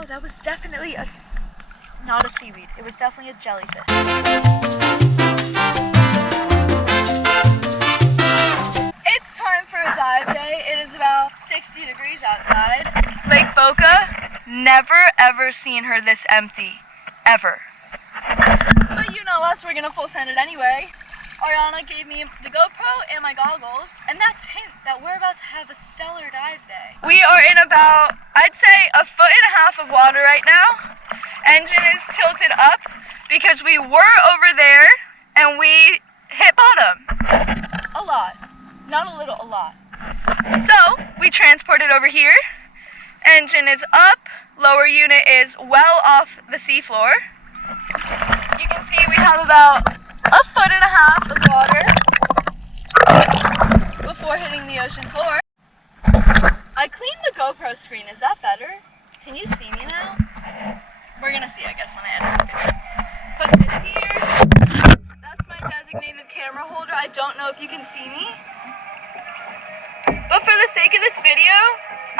Oh, that was definitely not a seaweed. It was definitely a jellyfish. It's time for a dive day. It is about 60 degrees outside. Lake Boca, never ever seen her this empty. Ever. But you know us, we're gonna full send it anyway. Ariana gave me the GoPro and my goggles, and that's hint that we're about to have a stellar dive day. We are in about, I'd say, 1.5 feet of water right now. Engine is tilted up because we were over there and we hit bottom. A lot. Not a little, a lot. So, we transported over here. Engine is up. Lower unit is well off the seafloor. You can see we have about 1.5 feet of water before hitting the ocean floor. I cleaned the GoPro screen. Is that better? Can you see me now? We're gonna see, I guess, when I edit this video. Put this here. That's my designated camera holder. I don't know if you can see me. But for the sake of this video,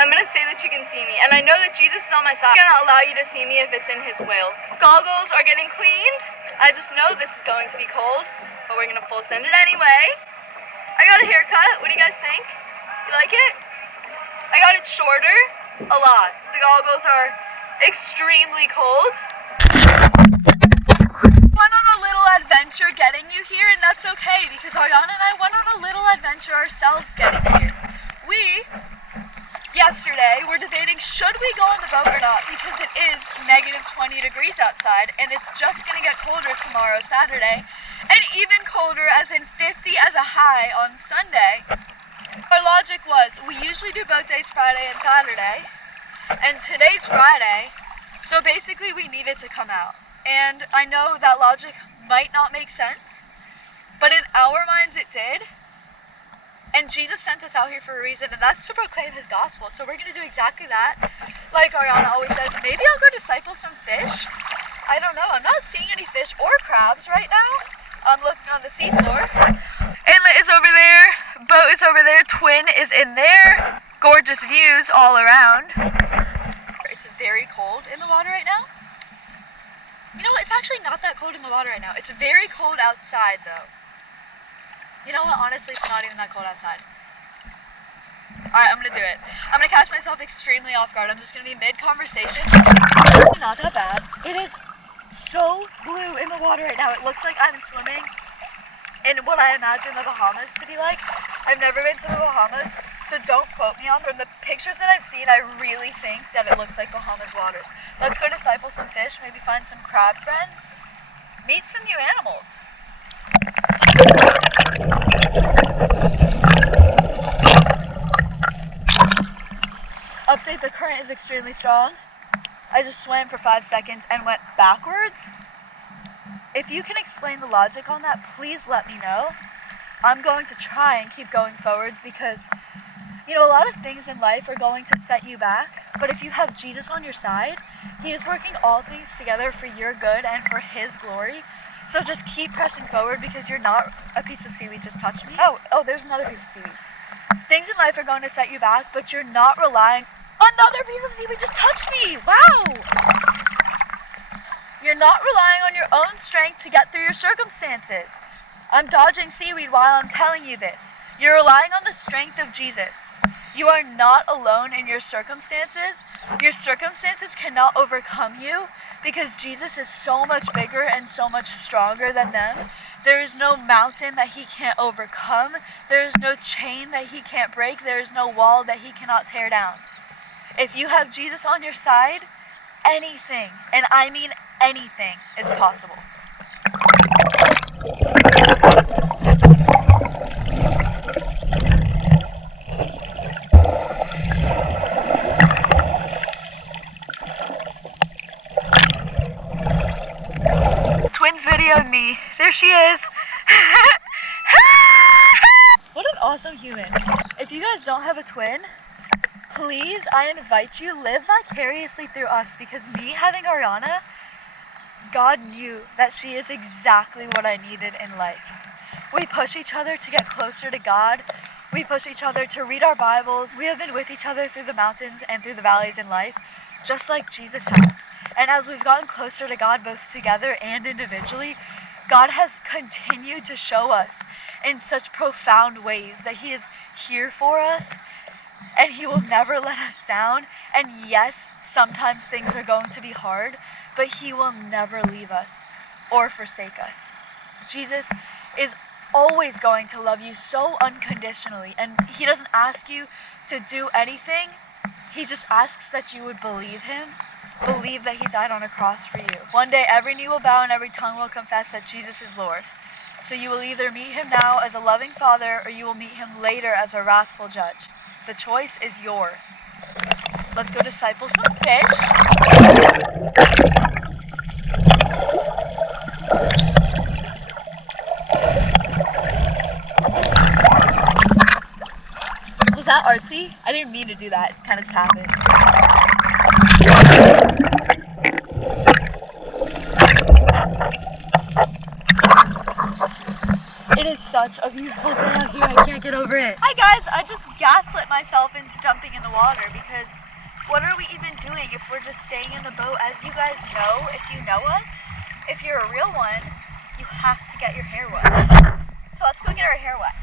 I'm gonna say that you can see me. And I know that Jesus is on my side. He's gonna allow you to see me if it's in his will. Goggles are getting cleaned. I just know this is going to be cold, but we're gonna full send it anyway. I got a haircut. What do you guys think? You like it? I got it shorter. A lot. The goggles are extremely cold. Went on a little adventure getting you here, and that's okay because Ariana and I went on a little adventure ourselves getting here. Yesterday, we're debating should we go on the boat or not because it is negative 20 degrees outside and it's just going to get colder tomorrow, Saturday, and even colder as in 50 as a high on Sunday. Our logic was we usually do boat days Friday and Saturday, and today's Friday, so basically we needed to come out. And I know that logic might not make sense, but in our minds it did. And Jesus sent us out here for a reason, and that's to proclaim his gospel. So we're going to do exactly that. Like Ariana always says, maybe I'll go disciple some fish. I don't know. I'm not seeing any fish or crabs right now. I'm looking on the seafloor. Inlet is over there. Boat is over there. Twin is in there. Gorgeous views all around. It's very cold in the water right now. You know what? It's actually not that cold in the water right now. It's very cold outside, though. You know what? Honestly, it's not even that cold outside. Alright, I'm gonna do it. I'm gonna catch myself extremely off guard. I'm just gonna be mid-conversation. Not that bad. It is so blue in the water right now. It looks like I'm swimming in what I imagine the Bahamas to be like. I've never been to the Bahamas, so don't quote me on them. From the pictures that I've seen, I really think that it looks like Bahamas waters. Let's go disciple some fish, maybe find some crab friends, meet some new animals. Update, the current is extremely strong. I just swam for 5 seconds and went backwards. If you can explain the logic on that, please let me know. I'm going to try and keep going forwards because, you know, a lot of things in life are going to set you back. But if you have Jesus on your side, he is working all things together for your good and for his glory. So just keep pressing forward because you're not a piece of seaweed just touched me. Oh, there's another piece of seaweed. Things in life are going to set you back, but you're not relying. Another piece of seaweed just touched me. Wow. You're not relying on your own strength to get through your circumstances. I'm dodging seaweed while I'm telling you this. You're relying on the strength of Jesus. You are not alone in your circumstances. Your circumstances cannot overcome you because Jesus is so much bigger and so much stronger than them. There is no mountain that he can't overcome. There is no chain that he can't break. There is no wall that he cannot tear down. If you have Jesus on your side, anything, and I mean anything, is possible. Twins videoed me. There she is. What an awesome human. If you guys don't have a twin, please, I invite you, live vicariously through us because me having Ariana, God knew that she is exactly what I needed in life. We push each other to get closer to God. We push each other to read our Bibles. We have been with each other through the mountains and through the valleys in life just like Jesus has. And as we've gotten closer to God, both together and individually, God has continued to show us in such profound ways that He is here for us and He will never let us down. And yes, sometimes things are going to be hard, but He will never leave us or forsake us. Jesus is always going to love you so unconditionally, and He doesn't ask you to do anything. He just asks that you would believe Him, believe that He died on a cross for you. One day every knee will bow and every tongue will confess that Jesus is Lord. So you will either meet Him now as a loving Father, or you will meet Him later as a wrathful judge. The choice is yours. Let's go disciple some fish. Was that artsy? I didn't mean to do that. It's kind of just happened. It is such a beautiful day out here. I can't get over it. Hi guys, I just gaslit myself into jumping in the water because what are we even doing if we're just staying in the boat? As you guys know, if you know us, if you're a real one, you have to get your hair wet. So let's go get our hair wet.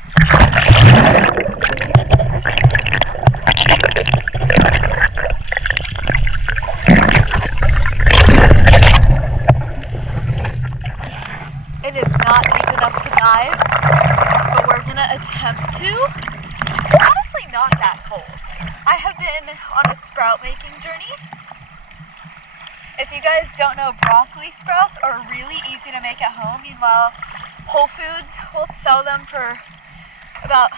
It is not deep enough to dive, but we're gonna attempt to. It's honestly not that cold. I have been on a sprout making journey. If you guys don't know, broccoli sprouts are really easy to make at home. Meanwhile, Whole Foods will sell them for about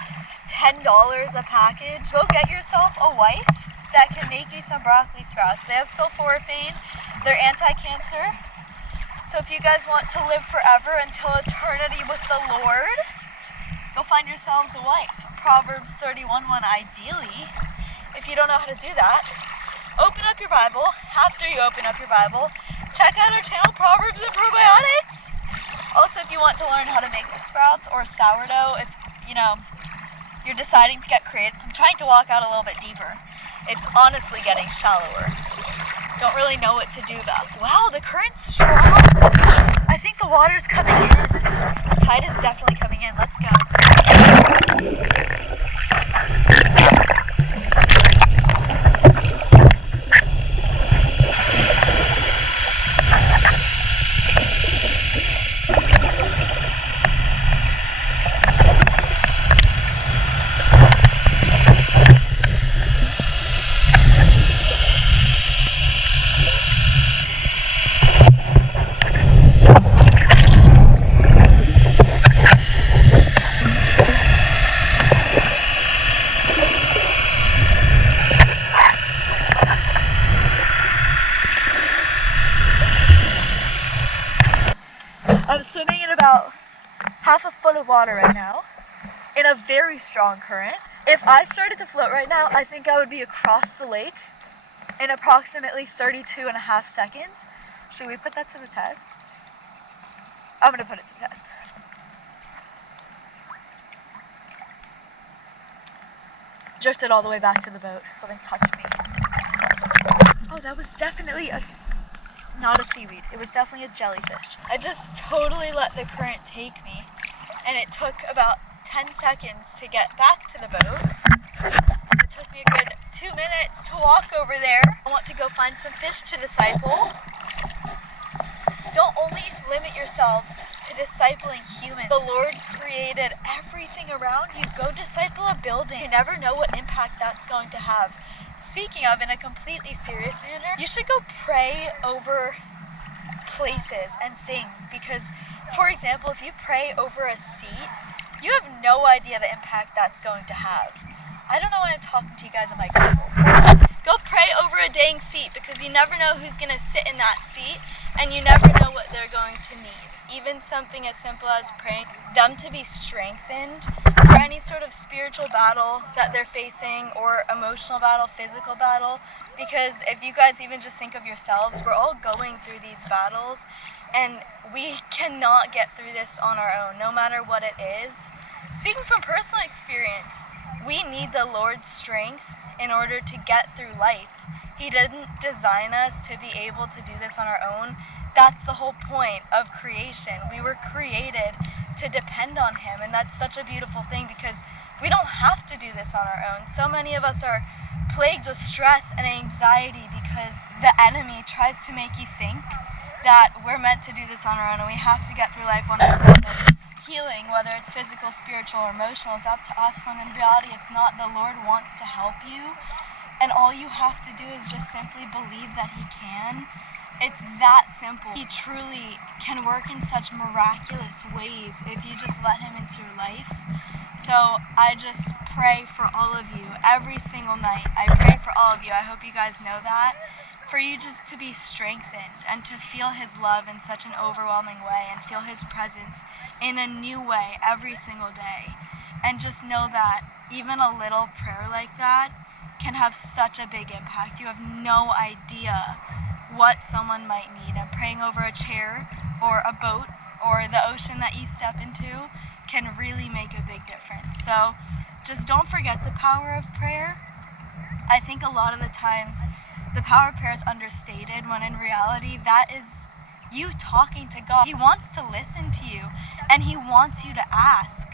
$10 a package. Go get yourself a wife that can make you some broccoli sprouts. They have sulforaphane, they're anti-cancer. So if you guys want to live forever until eternity with the Lord, go find yourselves a wife. Proverbs 31:1 ideally. If you don't know how to do that, open up your Bible. After you open up your Bible, check out our channel, Proverbs and Probiotics. Also, if you want to learn how to make the sprouts or sourdough, if you're deciding to get creative, I'm trying to walk out a little bit deeper. It's honestly getting shallower. Don't really know what to do though. Wow, the current's strong. I think the water's coming in. The tide is definitely coming in. Let's go. I'm swimming in about half a foot of water right now in a very strong current. If I started to float right now, I think I would be across the lake in approximately 32.5 seconds. Should we put that to the test? I'm gonna put it to the test. Drifted all the way back to the boat. Something touched me. Oh, that was definitely not a seaweed. It was definitely a jellyfish. I just totally let the current take me, and it took about 10 seconds to get back to the boat. It took me a good 2 minutes to walk over there. I want to go find some fish to disciple. Don't only limit yourselves to discipling humans. The Lord created everything around you. Go disciple a building. You never know what impact that's going to have. Speaking of, in a completely serious manner, you should go pray over places and things because, for example, if you pray over a seat, you have no idea the impact that's going to have. I don't know why I'm talking to you guys in my goggles. Go pray over a dang seat because you never know who's going to sit in that seat and you never know what they're going to need. Even something as simple as praying them to be strengthened for any sort of spiritual battle that they're facing or emotional battle, physical battle. Because if you guys even just think of yourselves, we're all going through these battles and we cannot get through this on our own, no matter what it is. Speaking from personal experience, we need the Lord's strength in order to get through life. He didn't design us to be able to do this on our own. That's the whole point of creation. We were created to depend on him, and that's such a beautiful thing because we don't have to do this on our own. So many of us are plagued with stress and anxiety because the enemy tries to make you think that we're meant to do this on our own and we have to get through life on this own. Healing, whether it's physical, spiritual, or emotional, is up to us, when in reality it's not. The Lord wants to help you, and all you have to do is just simply believe that he can. It's that simple. He truly can work in such miraculous ways if you just let him into your life. So I just pray for all of you every single night. I pray for all of you. I hope you guys know that. For you just to be strengthened and to feel his love in such an overwhelming way and feel his presence in a new way every single day. And just know that even a little prayer like that can have such a big impact. You have no idea what someone might need. And praying over a chair or a boat or the ocean that you step into can really make a big difference. So just don't forget the power of prayer. I think a lot of the times the power of prayer is understated, when in reality that is you talking to God. He wants to listen to you and he wants you to ask.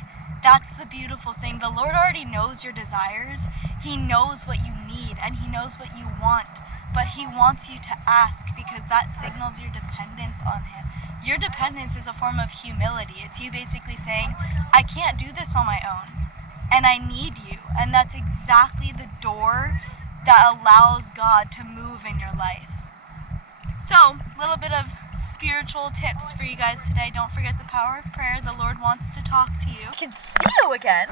That's the beautiful thing. The Lord already knows your desires. He knows what you need and he knows what you want, but he wants you to ask because that signals your dependence on him. Your dependence is a form of humility. It's you basically saying, I can't do this on my own and I need you. And that's exactly the door that allows God to move in your life. So, a little bit of spiritual tips for you guys today. Don't forget the power of prayer. The Lord wants to talk to you. I can see you again.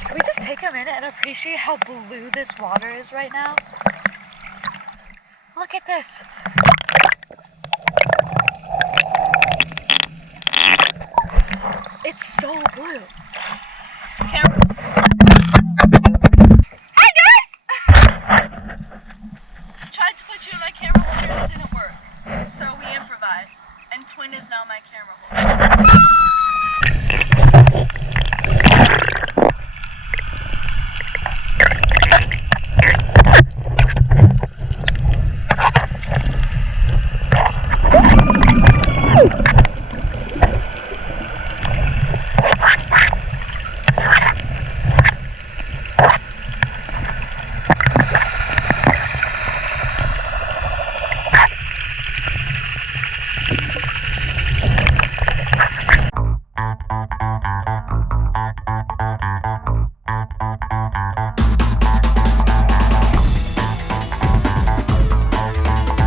Can we just take a minute and appreciate how blue this water is right now? Look at this. It's so blue. Camera. Hi guys! Tried to put you in my camera holder and it didn't work. So we improvised. And Twin is now my camera holder.